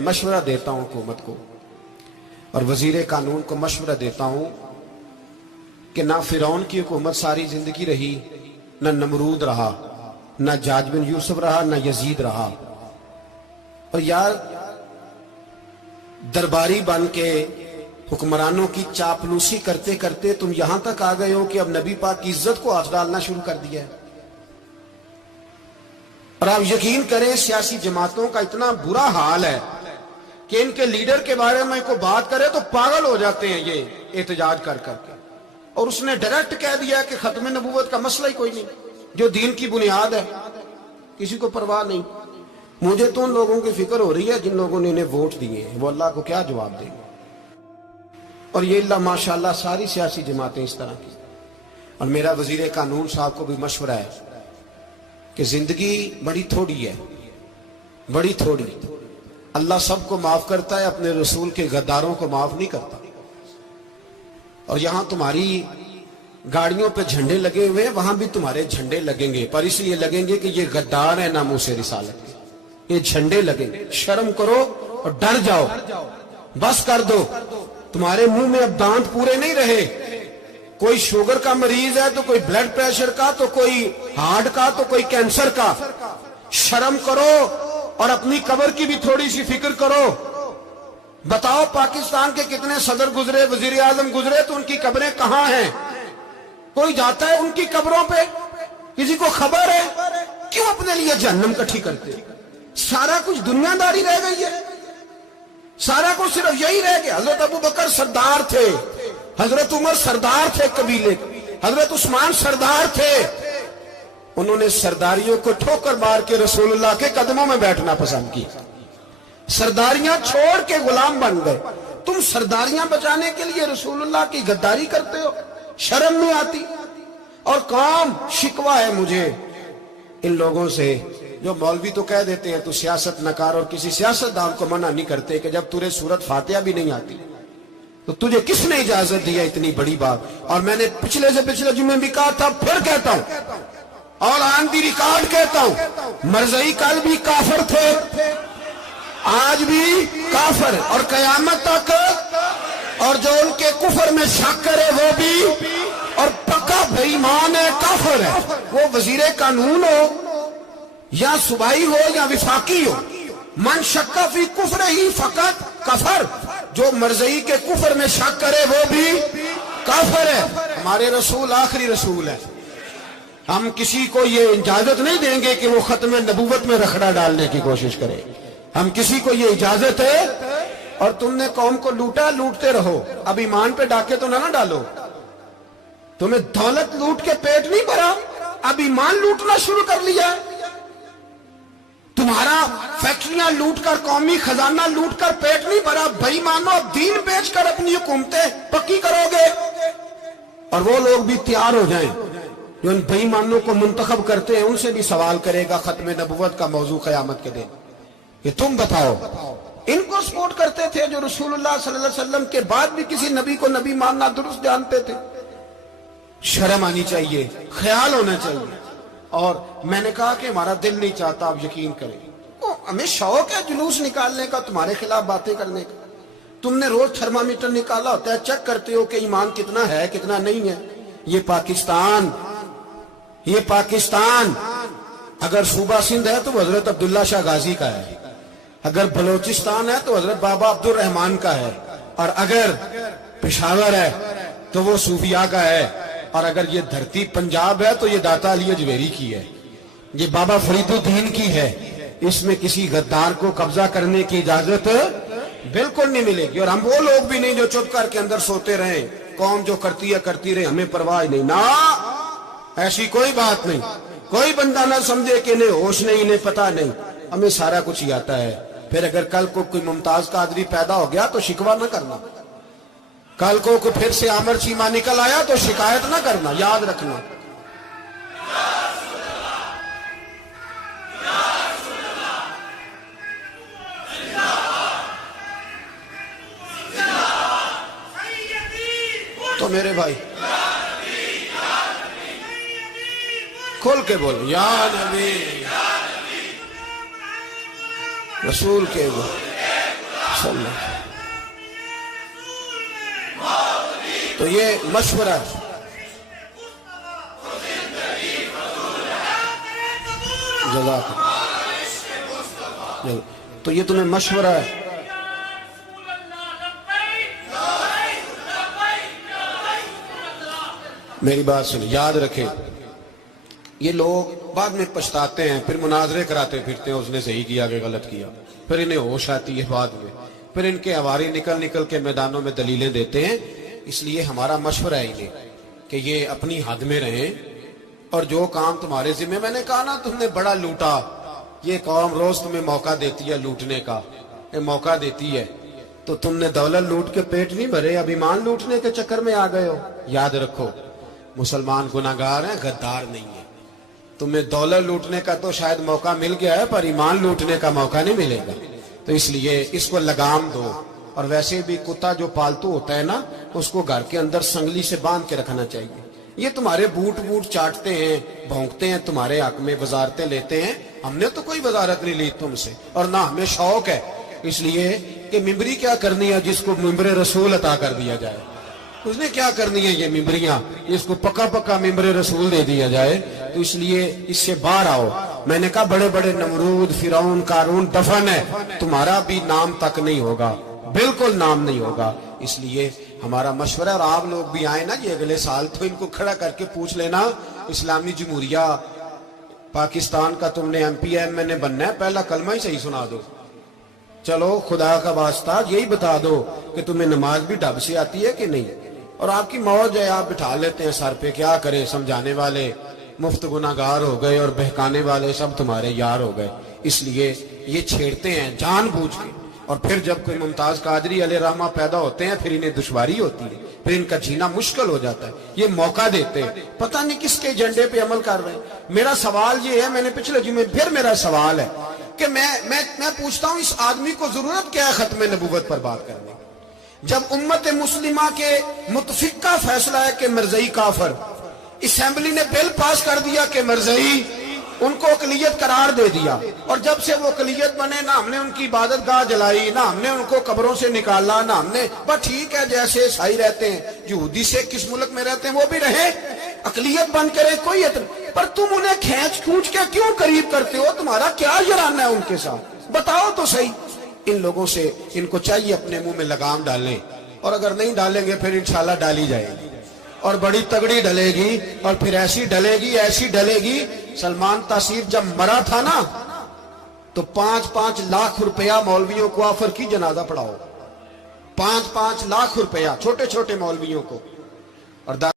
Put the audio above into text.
मशवरा देता हूं हुकूमत को और वजीर कानून को मशवरा देता हूं कि ना फिरौन की हुकूमत सारी जिंदगी रही, ना नमरूद रहा, ना जाज बिन यूसुफ रहा, ना यजीद रहा। और यार दरबारी बन के हुक्मरानों की चापलूसी करते करते तुम यहां तक आ गए हो कि अब नबी पाक की इज्जत को हाथ डालना शुरू कर दिया है। और आप यकीन करें सियासी जमातों का इतना बुरा हाल है कि इनके लीडर के बारे में कोई बात करे तो पागल हो जाते हैं ये एहतजाज कर करके। और उसने डायरेक्ट कह दिया कि खत्म नबूवत का मसला ही कोई नहीं, जो दीन की बुनियाद है, किसी को परवाह नहीं। मुझे तो उन लोगों की फिक्र हो रही है जिन लोगों ने इन्हें वोट दिए हैं, वो अल्लाह को क्या जवाब देंगे। और ये अल्लाह माशाल्लाह सारी सियासी जमातें इस तरह की। और मेरा वजीर कानून साहब को भी मशवरा है कि जिंदगी बड़ी थोड़ी है, बड़ी थोड़ी। अल्लाह सबको माफ करता है, अपने रसूल के गद्दारों को माफ नहीं करता। और यहां तुम्हारी गाड़ियों पे झंडे लगे हुए हैं, वहां भी तुम्हारे झंडे लगेंगे, पर इसलिए लगेंगे कि ये गद्दार है नामूसे रिसालत के, ये झंडे लगेंगे। शर्म करो और डर जाओ, बस कर दो। तुम्हारे मुंह में अब दांत पूरे नहीं रहे। कोई शुगर का मरीज है तो कोई ब्लड प्रेशर का, तो कोई हार्ट का, तो कोई कैंसर का। शर्म करो और अपनी कब्र की भी थोड़ी सी फिक्र करो। बताओ पाकिस्तान के कितने सदर गुजरे, वजीर आजम गुजरे, तो उनकी कब्रें कहां हैं? कोई जाता है उनकी कब्रों पे? किसी को खबर है? क्यों अपने लिए जहन्नम इकट्ठी करते? सारा कुछ दुनियादारी रह गई है, सारा कुछ सिर्फ यही रह गया। हजरत अबू बकर सरदार थे, हजरत उमर सरदार थे कबीले, हजरत उस्मान सरदार थे। उन्होंने सरदारियों को ठोकर मार के रसूलुल्लाह के कदमों में बैठना पसंद किया। सरदारियां छोड़ के गुलाम बन गए। तुम सरदारियां बचाने के लिए रसूलुल्लाह की गद्दारी करते हो, शर्म नहीं आती। और कौम शिकवा है मुझे इन लोगों से जो मौलवी तो कह देते हैं तू सियासत नकार, और किसी सियासतदान को मना नहीं करते कि जब तुझे सूरत फातिहा भी नहीं आती तो तुझे किसने इजाजत दी है इतनी बड़ी बात। और मैंने पिछले से पिछले जुम्मे भी कहा था, फिर कहता हूं और ऑन दी रिकॉर्ड कहता हूं, मरज़ई कल भी काफिर थे, आज भी काफिर और कयामत तक। और जो उनके कुफर में शक करे वो भी, और पक्का बेईमान है, काफिर है। वो वजीर कानून हो या सूबाई हो या विफाकी हो, मन शक्का फी कुफर ही फकत कफर। जो मरज़ई के कुफर में शक करे वो भी काफिर है। हमारे रसूल आखिरी रसूल है। हम किसी को ये इजाजत नहीं देंगे कि वो खत्म नबूवत में रखड़ा डालने की कोशिश करे। हम किसी को ये इजाजत है। और तुमने कौम को लूटा, लूटते रहो, अब ईमान पे डाके तो ना डालो। तुम्हें दौलत लूट के पेट नहीं भरा, अब ईमान लूटना शुरू कर लिया। तुम्हारा फैक्ट्रियां लूटकर, कौमी खजाना लूटकर पेट नहीं भरा। बेईमानो, अब दीन बेचकर अपनी हुकूमतें पक्की करोगे। और वो लोग भी तैयार हो जाएं जो इन बेईमानों को मुंतखब करते हैं, उनसे भी सवाल करेगा खत्म नबुव्वत का मौजू क़यामत के दिन कि तुम बताओ। इनको सपोर्ट करते थे जो रसूलुल्लाह सल्लल्लाहु अलैहि वसल्लम के बाद भी किसी नबी को नबी मानना दुरुस्त जानते थे। शर्म आनी चाहिए, ख्याल होना चाहिए। और मैंने कहा कि हमारा दिल नहीं चाहता, आप यकीन करें। हमें शौक है जुलूस निकालने का, तुम्हारे खिलाफ बातें करने का। तुमने रोज थर्मामीटर निकाला होता है, चेक करते हो कि ईमान कितना है कितना नहीं है। ये पाकिस्तान अगर सूबा सिंध है तो हजरत अब्दुल्ला शाह गाजी का है, अगर बलोचिस्तान है तो हजरत बाबा अब्दुल रहमान का है, और अगर पेशावर है तो वो सूफिया का है, और अगर ये धरती पंजाब है तो ये दाता अली अजमेरी की है, ये बाबा फरीदुद्दीन की है। इसमें किसी गद्दार को कब्जा करने की इजाजत बिल्कुल नहीं मिलेगी। और हम वो लोग भी नहीं जो चुप करके अंदर सोते रहे, कौम जो करती है करती रहे, हमें परवाह नहीं। ना, ऐसी कोई बात नहीं। कोई बंदा ना समझे कि इन्हें होश नहीं, इन्हें पता नहीं, हमें सारा कुछ ही आता है। फिर अगर कल को कोई मुमताज कादरी पैदा हो गया तो शिकवा ना करना। कल को फिर से आमर चीमा निकल आया तो शिकायत ना करना, याद रखना। तो मेरे भाई खोल के बोलो, या नबी रसूल के बोल। تو یہ مشورہ ہے. تو یہ تمہیں مشورہ ہے. میری بات سن، یاد رکھیں، یہ لوگ بعد میں پچھتاتے ہیں، پھر مناظرے کراتے پھرتے ہیں اس نے صحیح کیا کہ غلط کیا، پھر انہیں ہوش آتی ہے بعد میں، پھر ان کے ہواری نکل کے میدانوں میں دلیلیں دیتے ہیں. اس لیے ہمارا مشورہ ہے انہیں کہ یہ اپنی حد میں رہیں، اور جو کام تمہارے ذمہ، میں نے کہا نا تم نے بڑا لوٹا، یہ قوم روز تمہیں موقع دیتی ہے لوٹنے کا، یہ موقع دیتی ہے، تو تم نے دولت لوٹ کے پیٹ نہیں بھرے، اب ایمان لوٹنے کے چکر میں آ گئے ہو. یاد رکھو، مسلمان گناہگار ہیں، غدار نہیں ہے. تمہیں دولت لوٹنے کا تو شاید موقع مل گیا ہے، پر ایمان لوٹنے کا موقع نہیں ملے گا. تو اس لیے اس کو لگام دو. اور ویسے بھی کتا جو پالتو ہوتا ہے نا، اس کو گھر کے اندر سنگلی سے باندھ کے رکھنا چاہیے. یہ تمہارے بوٹ چاٹتے ہیں، بھونکتے ہیں تمہارے حق میں، وزارتیں لیتے ہیں. ہم نے تو کوئی وزارت نہیں لی تم سے، اور نہ ہمیں شوق ہے. اس لیے کہ ممبری کیا کرنی ہے جس کو ممبر رسول عطا کر دیا جائے؟ اس نے کیا کرنی ہے یہ ممبریاں، اس کو پکا ممبر رسول دے دیا جائے. تو اس لیے اس سے باہر آؤ. میں نے کہا بڑے بڑے نمرود، فرعون، قارون دفن ہے، تمہارا بھی نام تک نہیں ہوگا، بالکل نام نہیں ہوگا. اس لیے ہمارا مشورہ، اور آپ لوگ بھی آئے نا یہ اگلے سال، تو ان کو کھڑا کر کے پوچھ لینا، اسلامی جمہوریہ پاکستان کا تم نے ایم پی ایم نے بننا ہے، پہلا کلمہ ہی صحیح سنا دو. چلو خدا کا واسطہ یہی بتا دو کہ تمہیں نماز بھی ڈھب سے آتی ہے کہ نہیں. اور آپ کی موج ہے، آپ بٹھا لیتے ہیں سر پہ، کیا کرے، سمجھانے والے مفت گناہگار ہو گئے اور بہکانے والے سب تمہارے یار ہو گئے. اس لیے یہ چھیڑتے ہیں جان بوجھ کے. اور پھر جب کوئی ممتاز قادری علیہ رحمہ پیدا ہوتے ہیں، پھر انہیں دشواری ہوتی ہے، پھر ان کا جینا مشکل ہو جاتا ہے. یہ موقع دیتے ہیں، پتہ نہیں کس کے ایجنڈے پہ عمل کر رہے ہیں. میرا سوال یہ ہے، میں نے پچھلے جمعے پھر میرا سوال ہے کہ میں پوچھتا ہوں، اس آدمی کو ضرورت کیا ہے ختم نبوت پر بات کرنے؟ جب امت مسلمہ کے متفق کا فیصلہ ہے کہ مرزائی کافر، اسمبلی نے بل پاس کر دیا کہ مرزائی، ان کو اقلیت قرار دے دیا، اور جب سے وہ اقلیت بنے، نہ ہم نے ان کی عبادت گاہ جلائی، نہ ہم نے ان کو قبروں سے نکالا، نہ ہم نے، بس ٹھیک ہے جیسے عیسائی رہتے ہیں، یہودی سے کس ملک میں رہتے ہیں وہ بھی رہے، اقلیت بن کے رہے، کوئی اعتراض. پر تم انہیں کھینچ کے کیوں قریب کرتے ہو؟ تمہارا کیا جرانہ ہے ان کے ساتھ؟ بتاؤ تو صحیح. ان لوگوں سے ان کو چاہیے اپنے منہ میں لگام ڈالیں، اور اگر نہیں ڈالیں گے پھر انشاءاللہ ڈالی جائے گی، اور بڑی تگڑی ڈلے گی، اور پھر ایسی ڈلے گی. سلمان تاثیر جب مرا تھا نا، تو 5-5 لاکھ روپیہ مولویوں کو آفر کی جنازہ پڑھاؤ، 5-5 لاکھ روپیہ چھوٹے چھوٹے مولویوں کو. اور